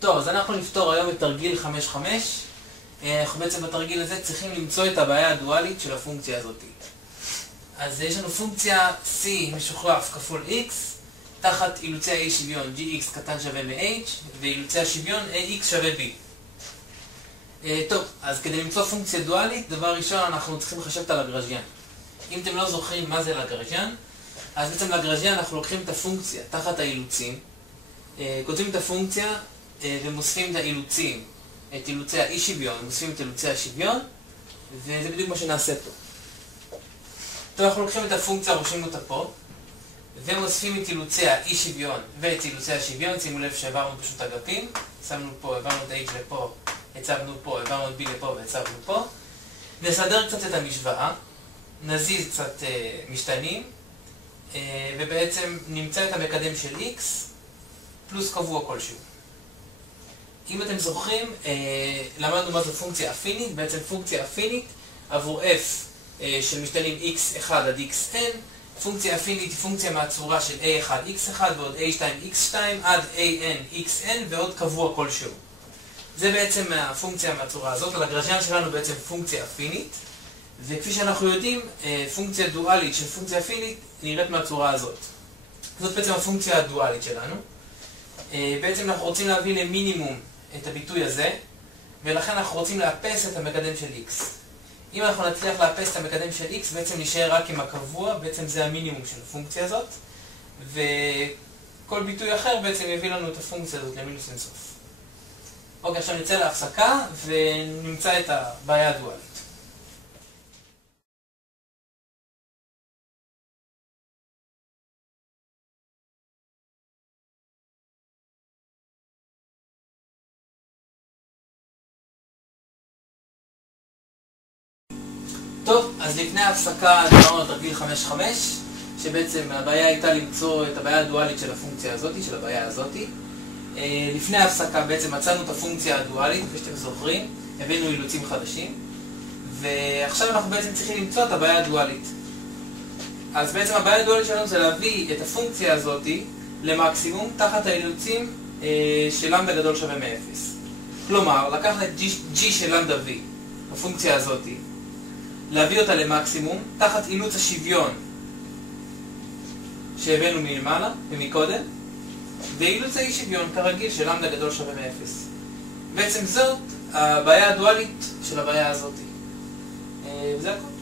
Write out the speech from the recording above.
טוב, אז אנחנו נפתור היום את תרגיל 5-5. אנחנו בעצם בתרגיל הזה צריכים למצוא את הבעיה הדואלית של הפונקציה הזאת. אז יש לנו פונקציה c משוחרף כפול x תחת אילוצי האי שוויון gx קטן שווה ל-h ואילוצי השוויון ax שווה b. טוב, אז כדי למצוא פונקציה דואלית, דבר ראשון אנחנו צריכים לחשב את הלגרז'יאן. אם אתם לא זוכרים מה זה לגרז'יאן, אז בעצם לגרז'יאן אנחנו לוקחים את הפונקציה תחת האילוצים, כותבים את הפונקציה ומוספים את האילוצים, את אילוצי האי שוויון, מוספים את אילוצי השוויון, וזה בדיוק מה שנעשה פה. טוב, אנחנו לוקחים את הפונקציה, רושמים אותה פה, ומוספים את אילוצי האי שוויון ואת אילוצי השוויון. שימו לב שהעברנו פשוט אגפים, שמנו פה, העברנו את h לפה, הצבנו פה, העברנו את b לפה והצבנו פה. נסדר קצת את המשוואה, נזיז קצת משתנים, ובעצם נמצא את המקדם של x פלוס קבוע כלשהו. אם אתם זוכרים, למדנו מה זו פונקציה אפינית. בעצם פונקציה אפינית עבור f של משתנים x1 עד xn. פונקציה אפינית היא פונקציה מהצורה של a1 x1 ועוד a2 x2 עד an xn ועוד קבוע כלשהו. זה בעצם הפונקציה מהצורה הזאת. הלגרז'יאן שלנו בעצם פונקציה אפינית, וכפי שאנחנו יודעים, פונקציה דואלית של פונקציה אפינית נראית מהצורה הזאת. זאת בעצם הפונקציה הדואלית שלנו. בעצם אנחנו רוצים להביא למינימום את הביטוי הזה, ולכן אנחנו רוצים לאפס את המקדם של x. אם אנחנו נצליח לאפס את המקדם של x, בעצם נשאר רק עם הקבוע, בעצם זה המינימום של הפונקציה הזאת, וכל ביטוי אחר בעצם יביא לנו את הפונקציה הזאת למינוס אינסוף. אוקיי, עכשיו נצא להפסקה ונמצא את הבעיה הדואלית. טוב, אז לפני ההפסקה דיברנו על תרגיל 5-5, שבעצם הבעיה הייתה למצוא את הבעיה הדואלית של הפונקציה הזאת, של הבעיה הזאת. לפני ההפסקה בעצם מצאנו את הפונקציה הדואלית, כפי שאתם זוכרים, הבאנו אילוצים חדשים, ועכשיו אנחנו בעצם צריכים למצוא את הבעיה הדואלית. אז בעצם הבעיה הדואלית שלנו זה להביא את הפונקציה הזאת למקסימום תחת האילוצים של למדה גדול שווה מ-0. כלומר, לקחת את g של למדה v, הפונקציה הזאת, להביא אותה למקסימום תחת אילוץ השוויון שהבאנו מלמעלה ומקודם, ואילוץ האי שוויון כרגיל של למדה גדול שווה מ-0. בעצם זאת הבעיה הדואלית של הבעיה הזאת. וזה הכל.